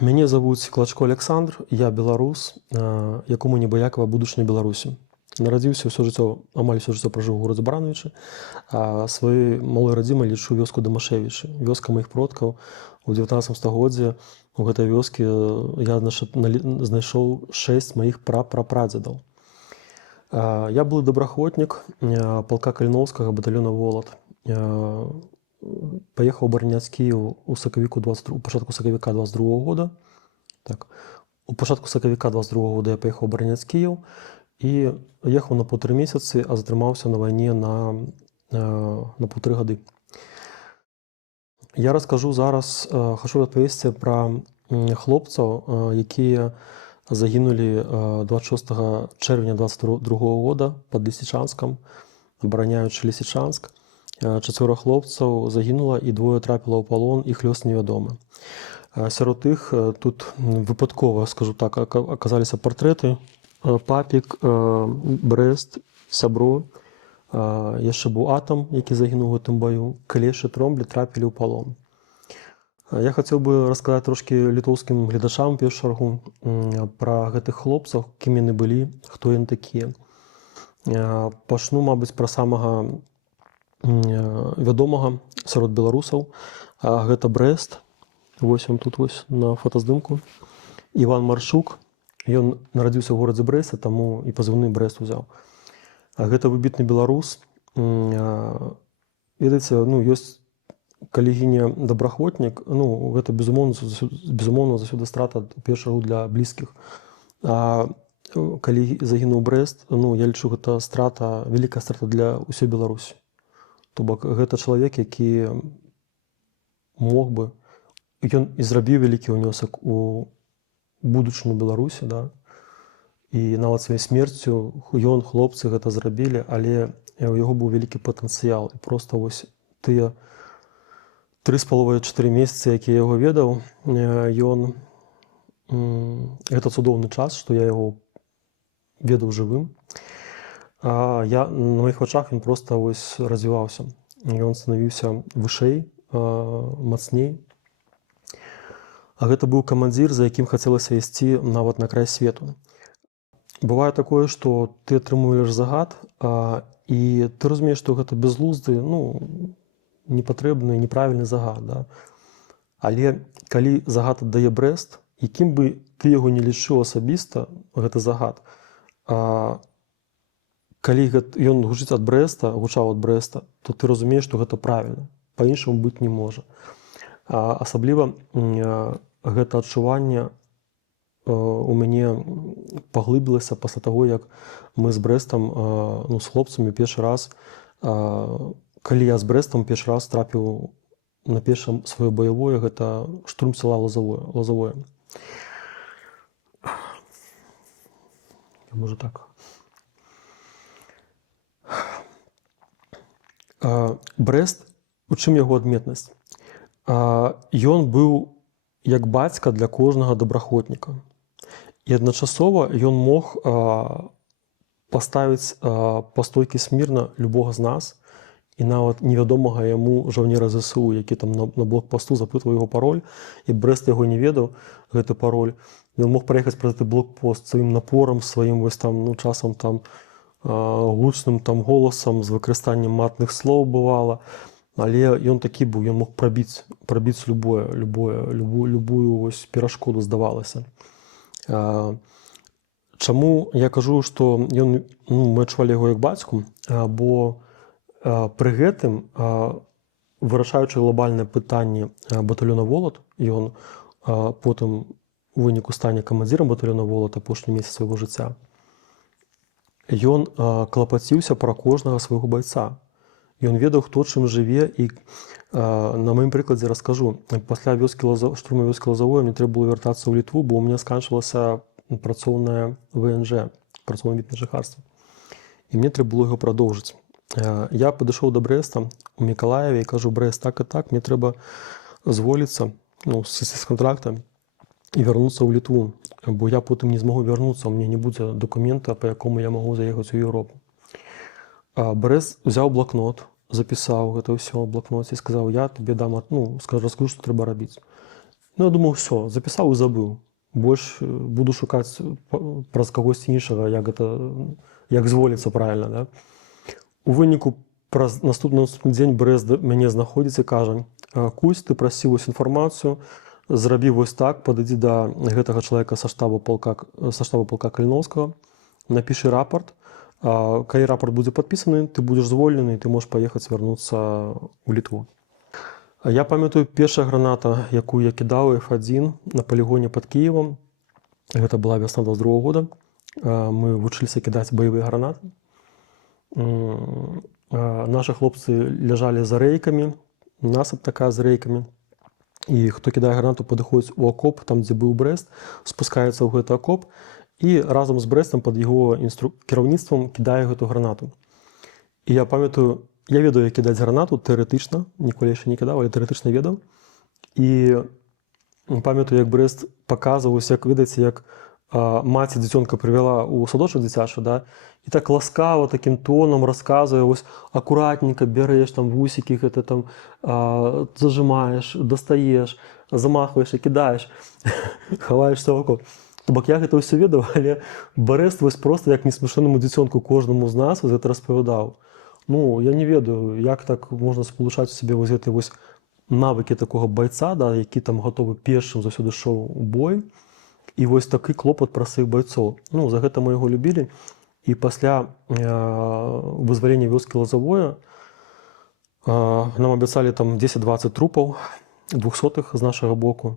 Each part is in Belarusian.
Мяне завуць Клачко Александр, я беларус, якому небаякава будучыня Беларусі. Нарадзіўся ўсё жыццё, амаль усё жыццё пражыў у горадзе Барановічы, а сваёй малой радзімай лічу вёску Дамашевічы. Вёска маіх продкаў у 19 стагоддзі у гэтай вёскі я знайшоў 6 маіх прапрапрадзедаў. Я былы добраахвотнік палка Каліноўскага батальёна Волат. Паехаў абараняць Кіеў у пачатку сакавіка 22 года. Так. У пачатку сакавіка 22 года я паехаў абараняць Кіеў і ехаў на 1,5 месяцы, а затрымаўся на вайне на 1,5 гады. Я раскажу зараз, хачу распавесці пра хлопцаў, якія загінулі 26 чэрвеня 22 года пад Лісічанскам, абараняючы Лісічанск. 4 хлопцаў загінула і 2 трапіла ў палон, іх лёс невядомы. Сярод іх тут выпадкова, скажу так, аказаліся партрэты Папік, Брэст, Сябро, яшчэ быў Атам, які загінуў у гэтым баю, Калешы, Тромблі трапілі ў палон. Я хацеў бы расказаць трошкі літоўскім гледачам у першую чаргу пра гэтых хлопцаў, кім яны былі, хто яны такія. Пачну, мабыць, пра самага вядомага сярод беларусаў. Гэта Брэст. Вось ён тут вось на фотаздымку. Іван Маршук. Ён нарадзіўся ў горадзе Брэсце, таму і пазыўны Брэст узяў. Гэта выбітны беларус. Ведаеце, ёсць калегіня добраахвотнік, гэта безумоўна заўсёды страта ў першую чаргу для блізкіх. Калі загінуў Брэст, я лічу, гэта страта, вялікая страта для ўсёй Беларусі. То бок гэта чалавек, які мог бы, ён і зрабіў вялікі ўнёсак у будучыню Беларусі, да? І нават сваёй смерцю ён, хлопцы гэта зрабілі, але у яго быў вялікі патэнцыял. І проста вось тыя 3,5-4 месяцы, якія я яго ведаў, гэта цудоўны час, што я яго ведаў жывым. На маіх вачах ён проста вось развіваўся. Ён станавіўся вышэй, мацней. А гэта быў камандзір, за якім хацелася ісці нават на край свету. Бывае такое, што ты атрымуеш загад, і ты разумееш, што гэта бязглузды, непатрэбны, неправільны загад. Да? Але калі загад аддае Брэст, якім бы ты яго не лічыў асабіста, гэты загад, калі ён гучыць ад Брэста, гучаў ад Брэста, то ты разумееш, што гэта правільна. Па-іншаму быць не можа. Асабліва гэта адчуванне у мяне паглыбілася пасля таго, як мы з Брэстам, з хлопцамі першы раз, калі я з Брэстам першы раз трапіў на першае сваё баявое, гэта штурм села Лазавое. Можа так. Брэст, у чым яго адметнасць? Ён быў як бацька для кожнага добраахвотніка. І адначасова ён мог паставіць па стойкі смірна любога з нас, і нават невядомага яму жаўнера ЗСУ, які там на блокпасту запытваў яго пароль, і Брэст яго не ведаў, гэты пароль. Ён мог праехаць праз гэты блокпост сваім напорам, сваім вось там, часам там гучным там голасам, з выкарыстаннем матных слоў бывала. Але ён такі быў, ён мог прабіць любую вось перашкоду, здавалася. Чаму я кажу, што мы адчувалі яго як бацьку, бо пры гэтым, вырашаючы глобальнае пытанне батальёна Волат, ён потым у выніку стане камандзірам батальёна Волат апошні месяц свайго жыцця, ён клапаціўся пра кожнага свайго байца. Ён ведаў, хто чым жыве, і на маім прыкладзе раскажу. Пасля штурму вёскі Лазавое мне трэба было вяртацца ў Літву, бо ў мяне сканчвалася працоўнае ВНЖ, працоўны від на жыхарства. І мне трэба было яго прадоўжыць. Я падышоў да Брэста у Мікалаеве і кажу: Брэст, так і так, мне трэба зволіцца, сысці з кантракта і вярнуцца ў Літву, бо я потым не змагу вярнуцца, у мяне не будзе дакумента, па якому я магу заехаць у Еўропу. Брэст узяў блакнот, запісаў гэта ўсё ў блакноце і сказаў: я табе дам, раскажу, што трэба рабіць. Ну, я думав, все, записав і забив. Больш буду шукаць праз кагосьці іншага, як зволіцца правільна. Да? У выніку праз наступны дзень Брэст мяне знаходзіць і кажа: Кусь, ты прасіў вось інфармацыю, зрабі вось так, падыдзі да гэтага чалавека са штабу палка Каліноўскага, напішы рапорт. Калі рапорт будзе падпісаны, ты будзеш звольнены, і ты можаш паехаць вярнуцца ў Літву. Я памятаю, першая граната, якую я кідаў F1 на палігоне пад Кіевам, гэта была вясна 22 года. Мы вучыліся кідаць баявыя гранаты. Нашы хлопцы ляжалі за рэйкамі, насып такая з рэйкамі. І хто кідае гранату, падыходзіць у акоп, там, дзе быў Брэст, спускаецца ў гэты акоп і разам з Брэстам пад яго кіраўніцтвам кідае гэту гранату. І я памятаю, я ведаю, як кідаць гранату тэарэтычна, ніколі яшчэ не кідаў, але тэарэтычна ведаў. І памятаю, як Брэст паказваў, як ведаеце, як маці дзіцёнка прывяла ў садочак дзіцячы, да? І так ласкава, такім тонам расказвае, вось акуратненька бярэш там вусікі, гэта там зажимаеш, дастаеш, замахваеш і кідаеш, хаваешся ў акоп. То бок я гэта ўсё ведаў, але Брэст вось проста як несмышленаму дзіцёнку кожнаму з нас вось гэта распавядаў. Ну, я не ведаю, як так можна спалучаць у сябе вось гэты вось навыкі такога байца, да, які там гатовы першым заўсёды ішоў у бой, і вось такі клопат пра сваіх байцоў. Ну, за гэта мы яго любілі. І пасля вызвалення вёскі Лазавое нам абяцалі там 10-20 трупаў, 200-х з нашага боку.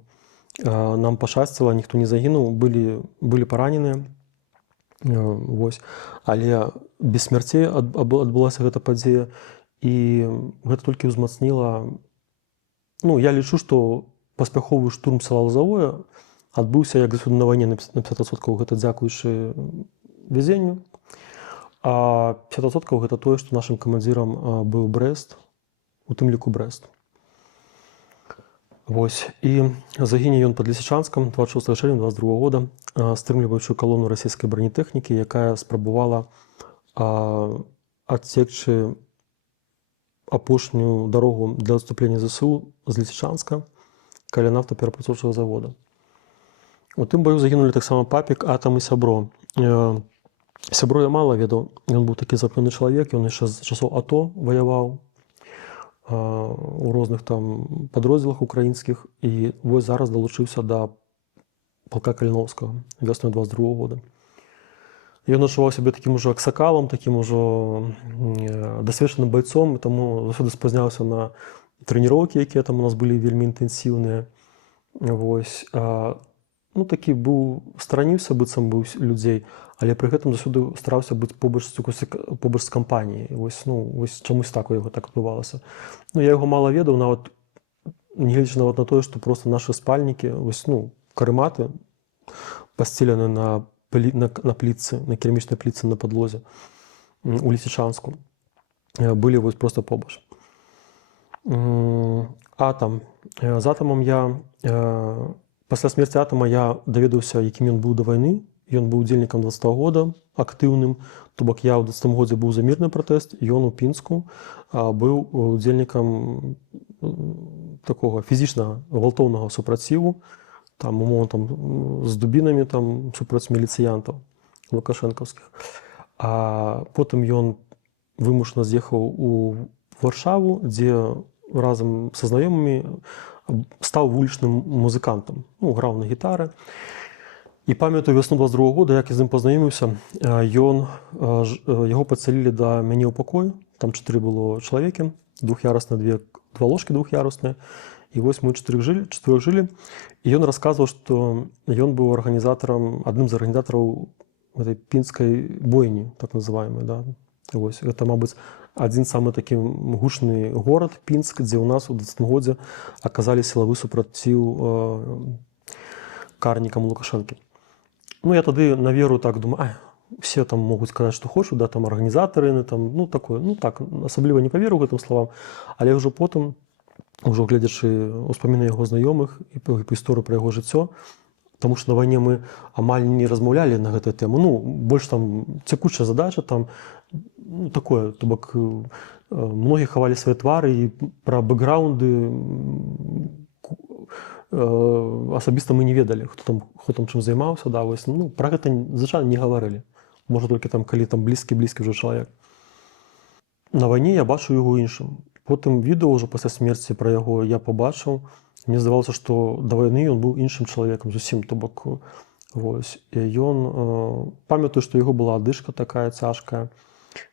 Нам пашчасціла, ніхто не загінуў, былі параненыя. Вось. Але без смярцей адбылася гэта падзея, і гэта толькі ўзмацніла. Ну, я лічу, што паспяховы штурм села Лазавое адбыўся, як заўсёды на вайне, на 50%, гэта дзякуючы вязенню. А 50% гэта тое, што нашым камандзірам быў Брэст, у тым ліку Брэст. Вось. І загіне ён пад Лісічанскам 26 чэрвеня 22 года, стрымліваючы калону расійскай бронетэхнікі, якая спрабавала адсекчы апошнюю дарогу для адступлення ЗСУ з Лісічанска каля нафтаперапрацоўчага завода. У тым баю загінулі таксама Папік, Атам і Сябро. Сябро я мала ведаў, ён быў такі запэўны чалавек, ён яшчэ з часоў АТО ваяваў у розных там падроздзелах украінскіх, і вось зараз далучыўся да палка Каліноўскага вясной 22 года. Ён адчуваў сябе такім ужо аксакалам, такім ужо дасведчаным байцом, таму заўсёды спазняўся на трэніроўкі, якія там у нас былі вельмі інтэнсіўныя. Вось. Ну, такі быў, стараніўся быццам быў людзей, але пры гэтым заўсёды стараўся быць побач з кампаніяй. Вось, ну, вось чамусь так у яго так адбывалася. Ну, я яго мала ведаў, нават нягледзячы нават на тое, што проста нашы спальнікі, вось, ну, карэматы пасцелены на плітцы, на керамічнай плітцы на падлозе у Лісічанску, былі вось проста побач. Атам. З Атамам я... Пасля смерці Атама я даведаўся, якім ён быў да вайны. Ён быў удзельнікам 20-го года, актыўным. То бок я ў 20-м годзе быў за мірны пратэст, ён у Пінску быў удзельнікам такога фізічнага гвалтоўнага супраціву, там, умоўна, там, з дубінамі там, супраць міліцыянтаў лукашэнкаўскіх. А потым ён вымушана з'ехаў у Варшаву, дзе разам са знаёмымі стаў вулічным музыкантам, ну, граў на гітары. І памятаю вясну 22 года, як я з ім пазнаёміўся, яго падсялілі да мяне ў пакой, там 4 было чалавекі, двух'ярусныя, два ложкі двух'ярусныя, і вось мы чатырох жылі, і ён расказваў, што ён быў арганізатарам, адным з арганізатараў гэтай пінскай бойні, так называемай, да. Вось, гэта, мабыць, адзін самы такі гучны горад, Пінск, дзе ў нас у 20-м годзе аказалі сілавы супраціў карнікам Лукашэнкі. Ну, я тады на веру так думаю, все там могуць сказаць, што хочуць, да, там арганізатары, там, ну, такое, ну, так, асабліва не паверыў гэтым словам, але ўжо потым, ужо гледзячы ўспаміны яго знаёмых і па гісторыю пра яго жыццё, таму што на вайне мы амаль не размаўлялі на гэтую тэму. Ну, больш там цякучая задача, там, ну, такое, то бок, многія хавалі свае твары і пра бэкграунды асабіста мы не ведалі, хто там чым займаўся, да, вось, ну, пра гэта звычайна не гаварылі. Можа, толькі там, калі там блізкі ўжо чалавек. На вайне я бачыў яго іншым. Потым відэо ўжо пасля смерці пра яго я пабачыў. Мне здавалося, што да вайны ён быў іншым чалавекам зусім, то бок, вось. Ён, памятаю, што яго была адышка такая цяжкая.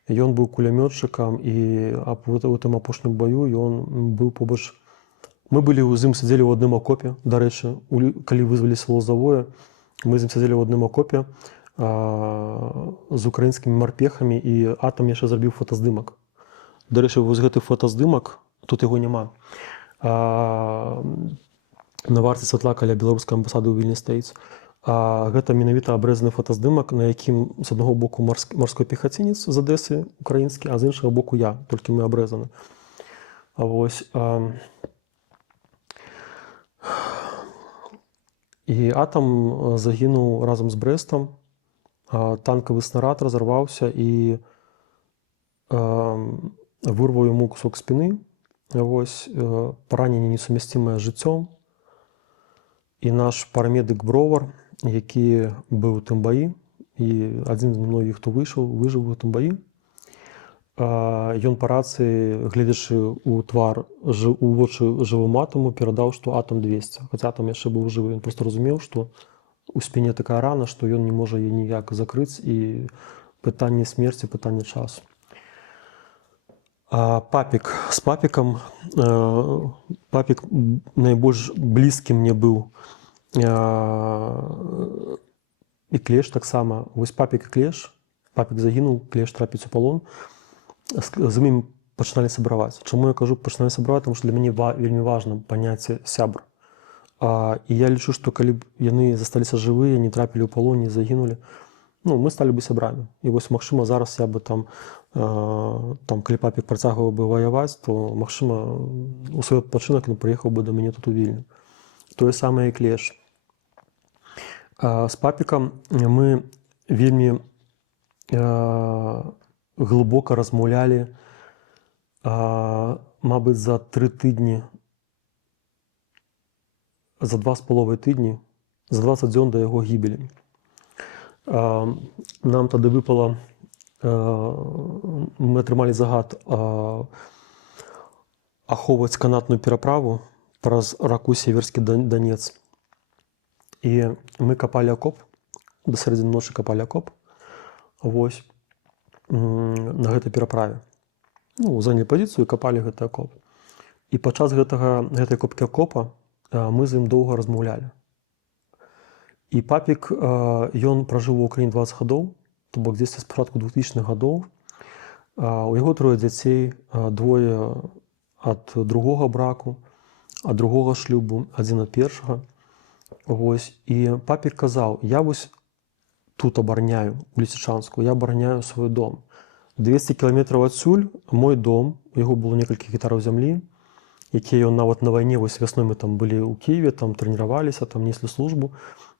Ён быў кулямётчыкам, і у тым апошнім баю ён быў побач. Мы былі з ім сядзелі ў адным акопе, дарэчы, калі вызваліся Лозавое, мы з ім сядзелі ў адным акопе з украінскімі марпехамі, і Атам яшчэ зрабіў фотаздымак. Дарэчы, вось гэты фотаздымак, тут яго няма, на варце святла каля беларускай амбасады ў Вільні стаіць. Гэта менавіта абрэзаны фотаздымак, на якім з аднаго боку марской пехацінец з Адэсы украінскі, а з іншага боку я, толькі мы абрэзаны. Вось. І Атам загінуў разам з Брэстам, танкавы снарад разарваўся і вырваў яму кусок спіны. Вось, параненне несумясцімае з жыццём. І наш парамедык Бровар, які быў у тым баі, і адзін з немногіх, хто выжыў у тым баі, ён па рацыі, гледзячы ў твар, у вочы жывому Атаму, перадаў, што Атам 200. Хаця Атам яшчэ быў жывы, ён проста разумеў, што у спіне такая рана, што ён не можа яе ніяк закрыць, і пытанне смерці, пытанне часу. Папік. З папікам, папік найбольш блізкі мне быў, і Клеш таксама. Вось папік і Клеш. Папік загінуў, Клеш трапіць у палон. З ім пачыналі сябраваць. Чаму я кажу пачыналі сябраваць? Таму што для мяне вельмі важна паняцце сябр. І я лічу, што калі б яны засталіся жывыя, не трапілі ў палон, не загінулі, ну, мы сталі бы сябрамі. І вось, магчыма, зараз я бы там, калі папік працягваў бы ваяваць, то, магчыма, у свой адпачынак ён прыехаў бы да мяне тут у Вільню. Тое самае і Клеш. З папікам мы вельмі глыбока размаўлялі, мабыць, за 3 тыдні, за 2,5 тыдні, за 20 дзён да яго гібелі. Нам тады выпала, мы атрымалі загад ахоўваць канатную пераправу праз раку Северскі Донец. І мы капалі акоп, да сярэдзіны ночы капалі акоп, вось, на гэтай пераправе. Ну, занялі пазіцыю і капалі гэты акоп. І падчас гэтай копкі акопа мы з ім доўга размаўлялі. І папік, ён пражыў у Украіне 20 гадоў, то бок дзесьці з пачатку 2000-х гадоў. У яго 3 дзяцей, 2 ад другога браку, ад другога шлюбу, 1 ад першага. Вось. І папік казаў, я вось тут абараняю, у Лісічанску, я абараняю свой дом. 200 кіламетраў адсюль мой дом, у яго было некалькі гектараў зямлі, якія ён нават на вайне, вось вясной мы там былі ў Кіеве, там трэніраваліся, там неслі службу.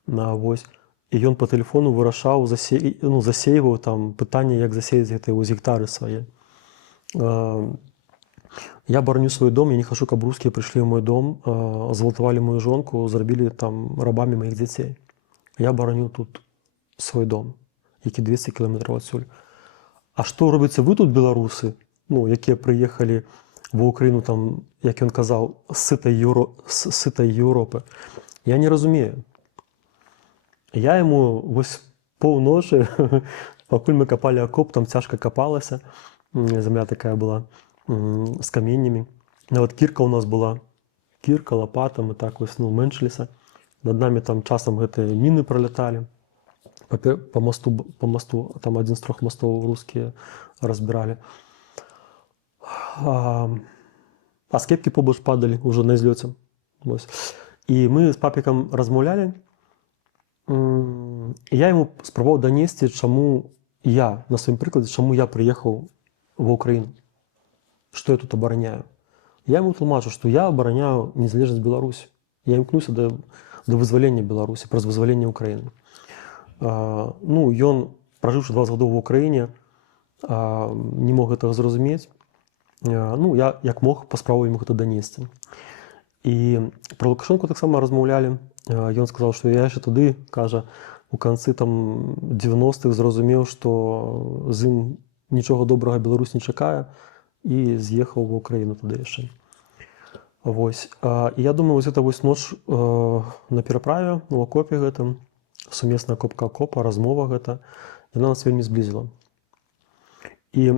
Вось. І ён па тэлефону вырашаў, засейваў там пытанне, як засеяць гэтыя гектары свае. Я бараню свой дом, я не хачу, каб рускія прыйшлі ў мой дом, згвалтавалі мою жонку, зрабілі там рабамі маіх дзяцей. Я бараню тут свой дом, які 200 кіламетраў адсюль. А што робіце вы тут, беларусы, ну, якія прыехалі ва Ўкраіну, там, як ён казаў, з сытай Еўропы? Я не разумею. Я яму вось паўночы, пакуль мы капалі акоп, там цяжка капалася, зямля такая была, з каменнямі. Нават кірка ў нас была, кірка, лапата, мы так вось, ну, мэнчыліся. Над намі там часам гэтыя міны праляталі. Па мосту, там адзін з 3 мостоў рускія разбіралі. А скепкі побач падалі ўжо на злёце. І мы з папікам размаўлялі. Я яму спрабаваў данесці, чаму я, на сваім прыкладзе, чаму я прыехаў ва Ўкраіну, што я тут абараняю. Я яму тлумачу, што я абараняю незалежнасць Беларусі. Я імкнуся да вызвалення Беларусі, праз вызваленне Ўкраіны. Ну, ён, пражыўшы 20 гадоў ва Ўкраіне, не мог гэтага зразумець. Ну, я, як мог, паспрабаваў яму гэта данесці. І про Лукашенко так само розмовляли. Ён сказав, що я ще туди, каже, у кінці там 90-х зрозумів, що з ім нічого доброго Білорусь не чекає, і з'їхав в Україну туди ще. Вось. І я думаю, ось гэта вось ноч на пераправе, у акопе гэтым, сумесная копка акопа, размова гэта, яна нас вельмі зблізіла. І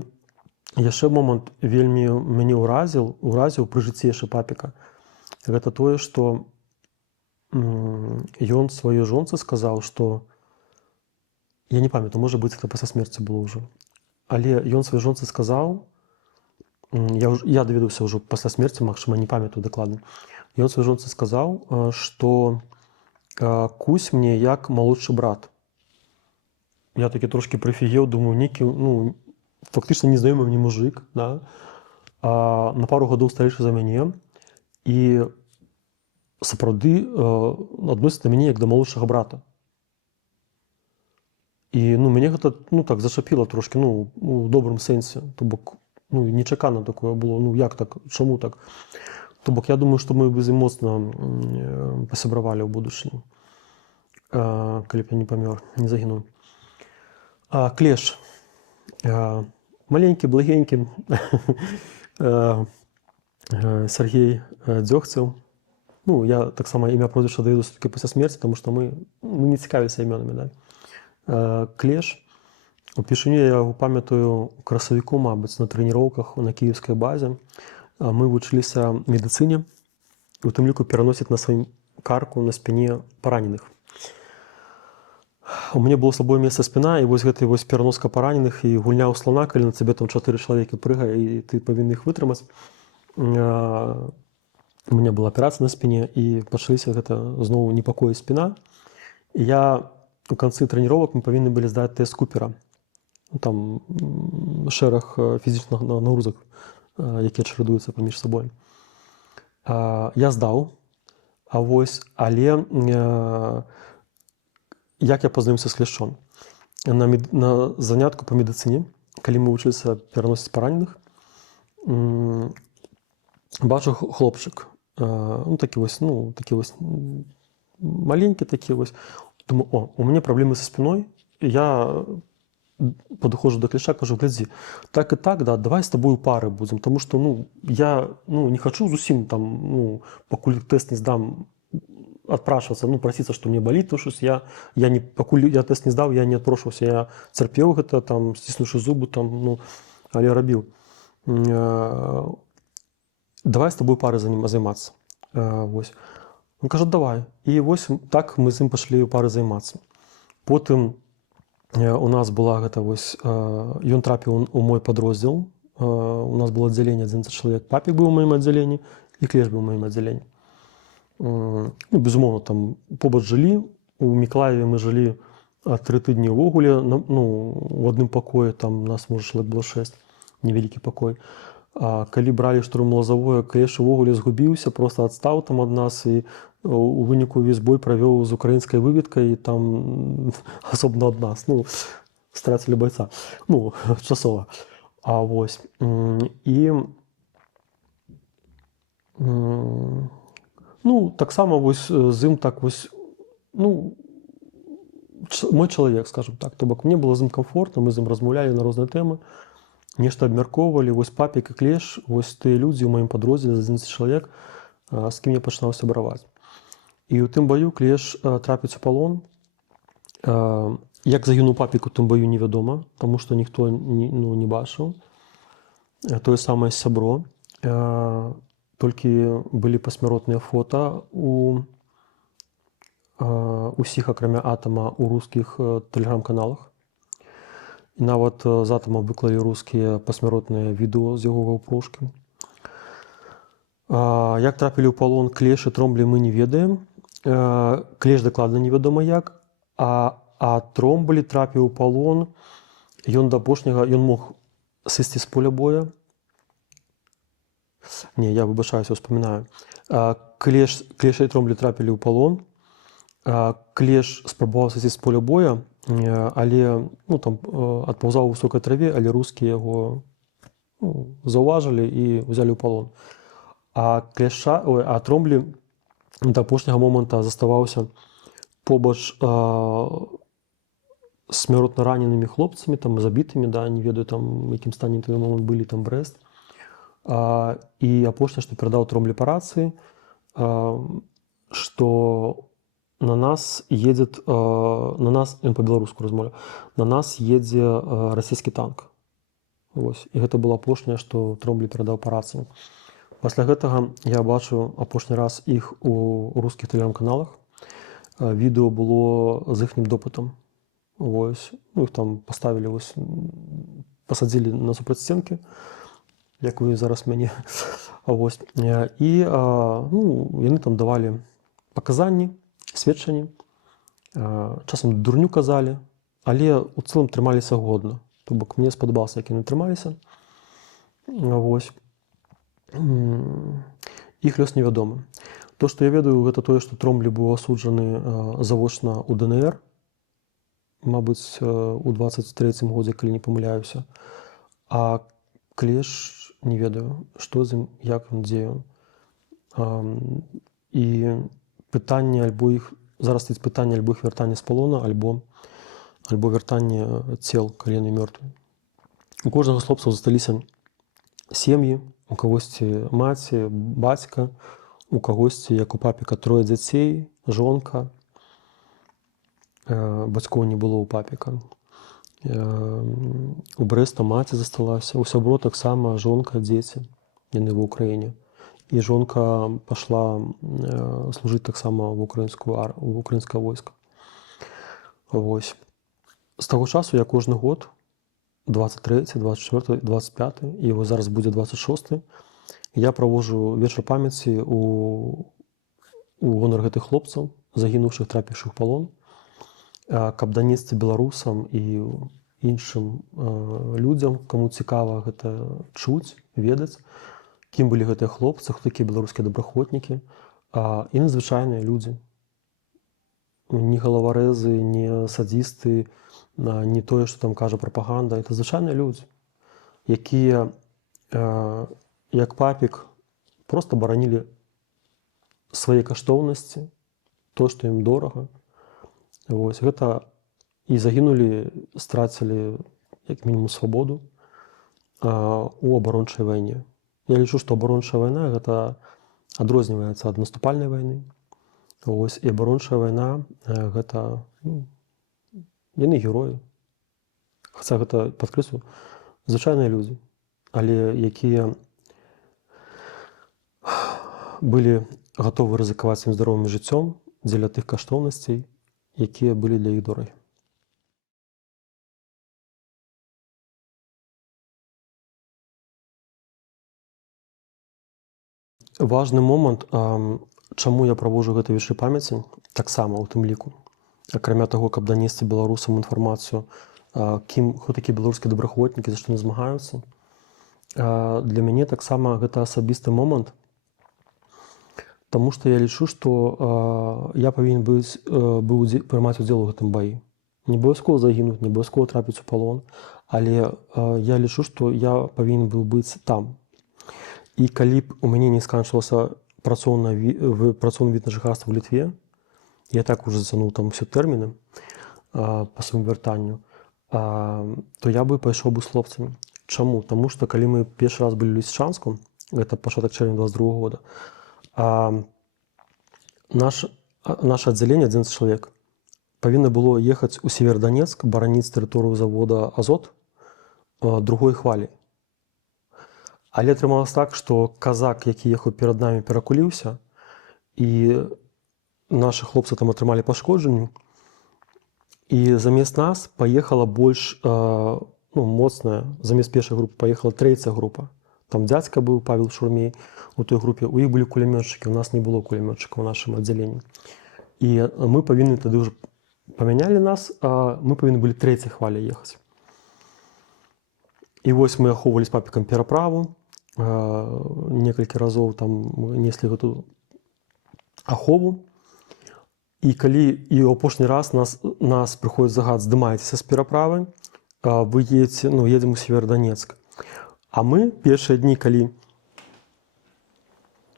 яшчэ момант вельмі мяне ўразіў пры жыцці яшчэ папіка. Гэта тое, што ён сваёй жонцы сказаў, што я не памятаю, можа быць, гэта пасля смерці было ўжо. Але ён сваёй жонцы сказаў, я даведаўся ўжо пасля смерці, магчыма, не памятаю дакладна. Ён сваёй жонцы сказаў, што Кусь мне як малодшы брат. Я такі трошкі прыфігеў, думаю, нейкі, фактычна незнаёмы мне мужик, да? На пару гадоў старэйшы за мяне, і сапраўды адносіць на мяне як да малодшага брата. І мяне гэта так зачапіла трошкі, у добрым сэнсе. То бок, нечакана такое было, як так, чаму так? То бок, я думаю, што мы бы з ім моцна пасябравалі ў будучыні, калі б я не памёр, не загінуў. Клеш. Маленькі, благенькі. Сергей Дзёгцеў. Я таксама імя прозвішча даведаўся толькі пасля смерці, таму што мы не цікавіліся імёнамі, да? Клеш. Упершыню я яго памятаю у красавіку, мабыць, на трэніроўках на кіеўскай базе. Мы вучыліся медыцыне, і у тым ліку пераносіць на сваім карку, на спіне параненых. У мяне было слабое месца спіна, і вось гэта пераноска параненых і гульня ў слана, калі на цябе там 4 чалавекі прыгае, і ты павінен іх вытрымаць. У мяне была аперацыя на спіне, і пачаліся гэта зноў непакоі спіна. І я у канцы трэніровак мы павінны былі здаць тэст Купера. Там шэраг фізічных нагрузак, якія чарадуюцца паміж сабой. Я здаў, але як я пазнаёмся з Клешчом? На занятку па медыцыне, калі мы вучыліся пераносіць параненых, бачу хлопчык, такі маленькі такі вось. Думаю, у мяне праблемы са спіной. Я падыходжу да Клеша, кажу, глядзі, так і так, да, давай з табою пары будзем, таму што, я не хачу зусім там, пакуль тэст не здам, адпрашвацца, прасіцца, што мне баліць, то щось пакуль я тэст не здаў, я не адпрошваўся, я цярпеў гэта, там, сціснуўшы зубы, там, але рабіў. Давай з табою пары займацца. Вось. Ён кажа, давай. І вось так мы з ім пашлі ў пары займацца. Потым у нас была гэта вось, ён трапіў у мой падроздзел, у нас было аддзяленне 11 чалавек, папік быў у маім аддзяленні, і Клеш быў у маім аддзяленні. Безумоўна, там побач жылі, у Міклаеве мы жылі 3 тыдні ўвогуле, у адным пакоі, там нас, можа, чалавек было 6, невялікі пакой. Калі бралі штурм Лазавое, Клеш увогуле згубіўся, проста адстаў там ад нас, і у выніку увесь бой правёў з украінскай выведкай, і там асобна ад нас, страцілі байца, часова. Вось. І таксама вось з ім так вось, мой чалавек, скажем так, то бок мне было з ім камфортна, мы з ім размаўлялі на розныя тэмы, нешта абмяркоўвалі, вось папік і Клеш, вось тыя людзі ў маім падроздзеле, 11 чалавек, з кім я пачынаў сябраваць. І ў тым баю Клеш трапіць у палон. Як загінуў папік у тым баю, невядома, таму што ніхто не бачыў. Тое самае сябро. Толькі былі пасмяротныя фота усіх, акрамя Атама, у рускіх тэлеграм-каналах. І нават з Атама выклалі рускія пасмяротныя відэо з яго ваўпрошкі. Як трапілі ў палон Клеш і Тромблі, мы не ведаем. Клеш дакладна невядома як, а Тромблі трапіў у палон, ён да апошняга, ён мог сысці з поля боя. Не, я выбачаюся, успамінаю. Клеш і Тромблі трапілі ў палон. Клеш спрабаваў сысці з поля боя, але там адпаўзаў у высокай траве, але рускія яго заўважылі і ўзялі ў палон. А Тромблі до апошняга моманту заставаўся побач смяротна раненымі хлопцамі, там забітымі, да, не ведаю, там якім стане той момант былі там Брэст. І апошняе, што перадаў Тромблі па рацыі, што на нас едзе, ён па-беларуску размаўляў, на нас едзе расійскі танк. Вось. І гэта было апошняе, што Тромблі перадаў па рацыі. Пасля гэтага я бачыў апошні раз іх у рускіх тэлеграм-каналах. Відэо было з іхнім допытам. Вось. Ну, іх там паставілі, вось, пасадзілі насупраць сценкі, як вы зараз мяне. Вось. І яны там давалі паказанні, сведчанні, часам дурню казалі, але ў цэлым трымаліся годна. То бок мне спадабалася, як яны трымаліся. Вось. Іх лёс невядомы. То, што я ведаю, гэта тое, што Тромблі быў асуджаны завочна ў ДНР, мабыць, у 23-м годзе, калі не памыляюся. А Клеш не ведаю, што з ім, як ён, дзе ён. І пытанне альбо іх, зараз стаіць пытанне альбо іх вяртання з палона, альбо вяртання цел, калі яны мёртвыя. У кожнага з хлопцаў засталіся сем'і, у кагосьці маці, бацька, у кагосьці, як у папіка, 3 дзяцей, жонка. Бацькоў не было ў папіка. У Брэста маці засталася, у сябро таксама жонка, дзеці, яны ва ўкраіне. І жонка пашла служыць таксама в украінскае войска. Вось. З таго часу я кожны год, 23, 24, 25, і вось зараз будзе 26, я праводжу вечар памяці у гонар гэтых хлопцаў, загінуўшых, трапіўшых палон, каб данесці беларусам і іншым людзям, каму цікава гэта чуць, ведаць, кім былі гэтыя хлопцы, хто такія беларускія добраахвотнікі, і надзвычайныя людзі. Не галаварэзы, не садзісты, не тое, што там кажа прапаганда. Это звычайныя людзі, якія, як папік, проста баранілі свае каштоўнасці, то, што ім дорага. Вось. Гэта і загінулі, страцілі, як мінімум, свабоду у абарончай вайне. Я лічу, што абарончая вайна гэта адрозніваецца ад наступальнай вайны. Вось. І абарончая вайна гэта, яны героі. Хаця гэта, падкрэслю, звычайныя людзі, але якія былі гатовы рызыкаваць сваім здаровым жыццём дзеля тых каштоўнасцей, якія былі для іх дорагі. Важны момант, чаму я праводжу гэты вечар памяці, таксама ў тым ліку. Акрамя таго, каб данесці беларусам інфармацыю, хто такія беларускія добраахвотнікі, за што яны змагаюцца. Для мяне таксама гэта асабісты момант, таму што я лічу, што я павінен прымаць удзел у гэтым баі. Не абавязкова загінуць, не абавязкова трапіць у палон, але я лічу, што я павінен быў быць там. І калі б у мяне не сканчвалася працоўны від на жыхарства ў Літве, я так уже зацянуў там усе тэрміны па сваім вяртанню, то я бы пайшоў бы з хлопцамі. Чаму? Таму што калі мы першы раз былі ў Лісічанску, гэта пачатак чэрвеня 22 года, наше аддзяленне, 11 чалавек, павінна было ехаць у Северодонецк, бараніць тэрыторыю завода «Азот» другой хвалі. Але атрымалася так, што казак, які ехаў перад намі, перакуліўся, і нашы хлопцы там атрымалі пашкоджанні, і замест нас паехала больш моцная, замест першай групы паехала трэцяя група. Там дзядзька быў, Павел Шурмей, у той групе. У іх былі кулямётчыкі, у нас не было кулямётчыкаў у нашым аддзяленні. І мы павінны тады ўжо памянялі нас, мы павінны былі трэцяй хвалі ехаць. І вось мы ахоўвалі з папікам пераправу, некалькі разоў там неслі гэту ахову. І калі і ў апошні раз нас прыходзіць загад, здымайцеся з пераправы, вы едзем у Северодонецк. А мы першыя дні, калі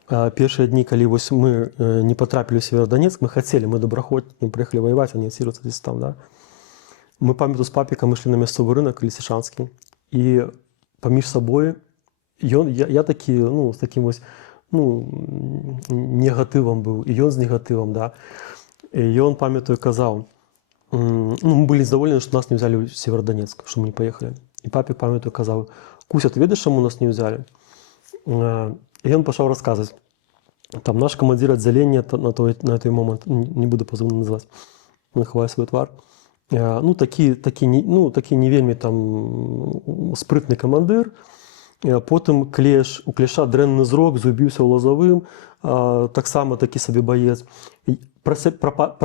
першыя дні, калі вось мы не патрапілі ў Северодонецк, мы хацелі, мы добраахвотнікі, прыехалі ваяваць, а не адсіжвацца дзесь там, да? Мы памятаю з папікам ішлі на мясцовы рынак лісічанскі, і паміж сабой я такі, ну, з такім вось, ну, негатывам быў, і ён з негатывам, да. І ён, памятаю, казаў, ну, мы былі здаволены, што нас не ўзялі ў Северодонецк, што мы не паехалі. І папік, памятаю, казаў: «Куся, ты ведаеш, чаму нас не ўзялі?» І ён пачаў расказваць. Там наш камандзір аддзялення на той момант, не буду пазыўна называць, хавае свой твар, ну, такі не вельмі там спрытны камандыр. Потым у Клеша дрэнны зрок, зубіўся ў Лазавым, таксама такі сабе баец. Пра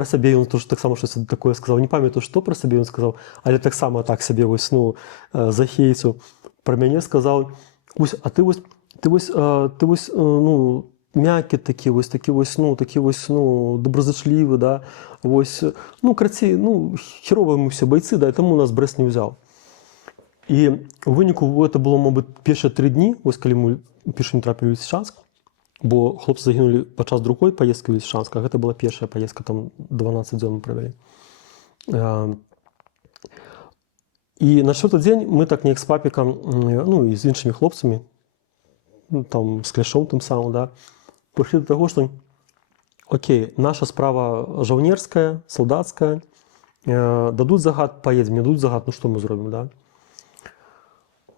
сябе ён таксама щось такое сказаў. Не памятаю, што пра сябе ён сказаў, але таксама так сябе вось, ну, захейцу. Пра мяне сказаў: «Кусь, а ты вось, ну, мяккі такі вось, ну, добразычлівы, да, вось, ну, крацей, ну, херовыя мы ўсе байцы, да, і таму нас Брэст не ўзяў». І у выніку гэта было, мабыць, першыя 3 дні, вось калі мы першымі трапілі ў Лісічанск, бо хлопцы загінулі падчас другой паездкі ў Лісічанск, а гэта была першая паездка, там 12 дзён мы правялі. І на 4-й дзень мы так неяк з папікам, ну, і з іншымі хлопцамі, ну, там, з Кляшом тым самым, да, прыйшлі да таго, што окей, наша справа жаўнерская, салдацкая, дадуць загад, паедзем, не дадуць загад, ну што мы зробім, да?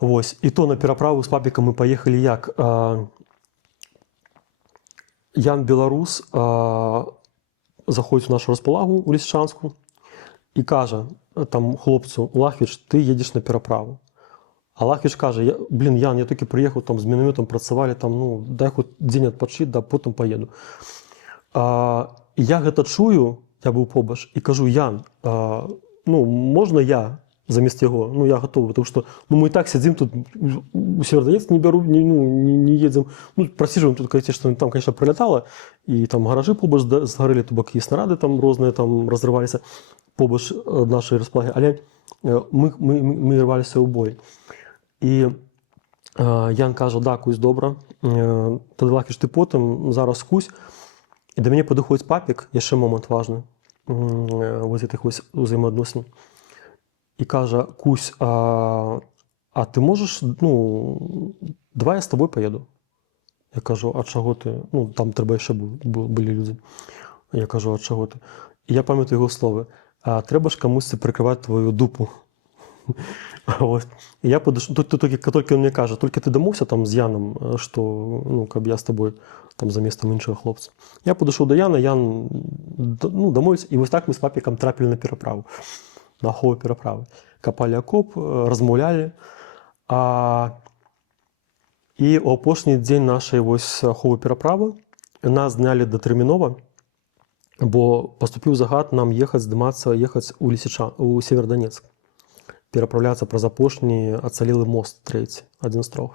Вось, і то на пераправу з папікам мы паехалі як? Ян Беларус заходзіць у нашу располагу ў Лісічанску і кажа там хлопцу: «Лахвіч, ты едзеш на пераправу». А Лахвіч кажа: «Блін, Ян, я толькі прыехаў, там з мінамётам працавалі, там, ну, дай хоць дзень адпачыць, да, потым паеду». Я гэта чую, я быў побач, і кажу: «Ян, ну, можна я замест яго? Ну, я гатовы, тому што, ну, мы і так сядзім тут, у Северодонецк не едзем, ну, прасіжваем тут, кажаце, што там, конечно, прылятала, і там гаражы побач згарэлі, то бок і снарады там розныя там разрываліся побач ад нашай располагі, але мы рваліся ў бой». І Ян кажа: «Да, Кусь, добра, тады, Лахвіч, ты потым, зараз Кусь». І да мяне падыходзіць папік, яшчэ момант важны, вось гэтых вось узаемаадносін, і кажа: «Кусь, а ты можаш, ну, давай я з табой паеду». Я кажу: «А чаго ты?» Ну, там трэба яшчэ былі людзі. Я кажу: «А чаго ты?» І я памятаю яго словы: «Трэба ж камусьці прыкрываць твою дупу». Вот. І я падышоў, толькі ён мне кажа: «Толькі ты дамовся там з Яном, што, ну, каб я з табой там заместам іншага хлопца». Я падышоў да Яна, Ян, ну, дамовіўся, і вось так мы з папікам трапілі на пераправу, на ахову пераправы. Капалі акоп, размаўлялі. І ў апошні дзень нашай вось аховы пераправы нас знялі датэрмінова, бо паступіў загад нам ехаць у Северодонецк, пераправляцца праз апошні ацалелы мост трэці, адзін з 3.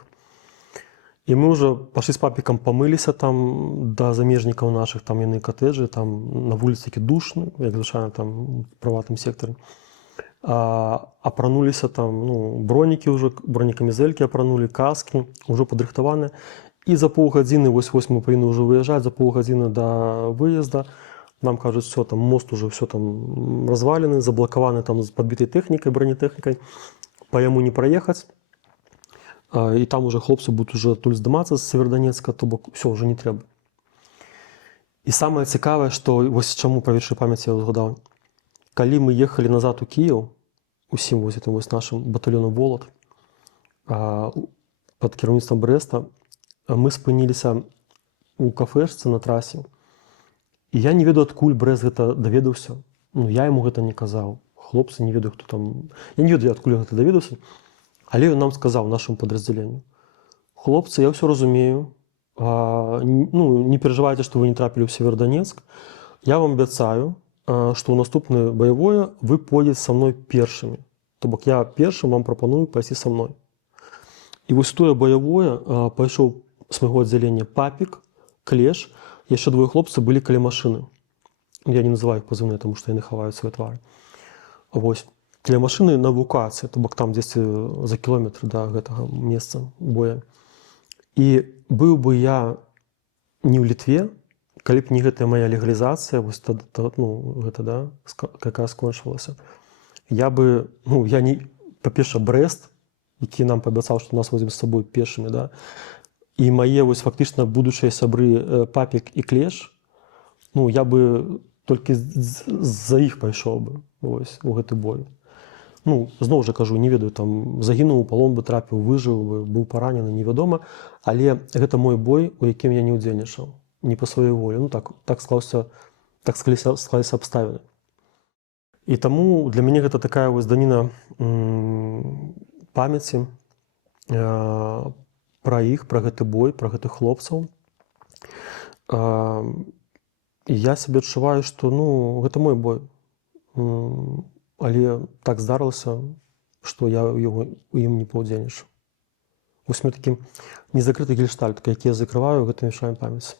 І мы ўжо пашлі з папікам, памыліся там да замежнікаў нашых, там яны катэджы, там на вуліцы такі душны, як звычайна там у прыватным сектары. Апрануліся там, ну, бронікі ўжо, бронекамізэлькі апранулі, каскі, ўжо падрыхтаваныя. І за паўгадзіны, вось мы павінны ўжо выязджаць, за паўгадзіны да выезда нам кажуць: «Все, там мост уже все там развалены, заблакаваны там з падбітай тэхнікай, бронетэхнікай, па яму не праехаць». І там уже хлопцы будуць уже туль здымацца з Северодонецка, то бок все, уже не трэба. І самае цікавае, што вось чаму пра вечную памяць я згадаў. Калі мы ехалі назад у Кіеў, усім вось гэтым вось нашым батальёнам «Волат», пад кіраўніцтвам Брэста, мы спыніліся у кафэшцы на трасе. І я не ведаю, адкуль Брэст гэта даведаўся. Ну, я яму гэта не казаў. Хлопцы, не ведаю, хто там... Я не ведаю, адкуль гэта даведаўся. Але ён нам сказаў, нашаму падраздзяленню: «Хлопцы, я ўсё разумею. Ну, не перажывайце, што вы не трапілі ў Северодонецк. Я вам абяцаю, што ў наступнае баявое вы пойдзеце са мной першымі. То бок я першым вам прапаную пайсці са мной». І вось тое баявое пайшоў з майго аддзялення папік, Клеш, яшчэ 2 хлопцы былі каля машыны. Я не называю іх пазыўныя, таму што яны хаваюць свае твары. Вось. Каля машыны на эвакуацыі, то бок там дзесьці за кіламетр да гэтага месца боя. І быў бы я не ў Літве, калі б не гэтая моя легалізацыя, вось гэта, да, якая скончылася, я бы, я не, па-перша, Брэст, які нам паабяцаў, што нас возьме з сабой пешымі, да, і мае вось фактычна будучыя сябры Папік і Клеш, я бы толькі з-за іх пайшоў бы вось у гэты бой. Зноў жа кажу, не ведаю, там загінуў, у палон бы трапіў, выжыў бы, быў паранены, невядома, але гэта мой бой, у якім я не ўдзельнічаў, не па сваёй волі. Так склаліся абставіны. І таму для мяне гэта такая вось даніна памяці пра іх, пра гэты бой, пра гэтых хлопцаў. І я сябе адчуваю, што гэта мой бой. Але так здарылася, што я у ім не паўдзельнічаў. Вось мы такі незакрыты гельштальт, які я закрываю гэтымі шамі памяці.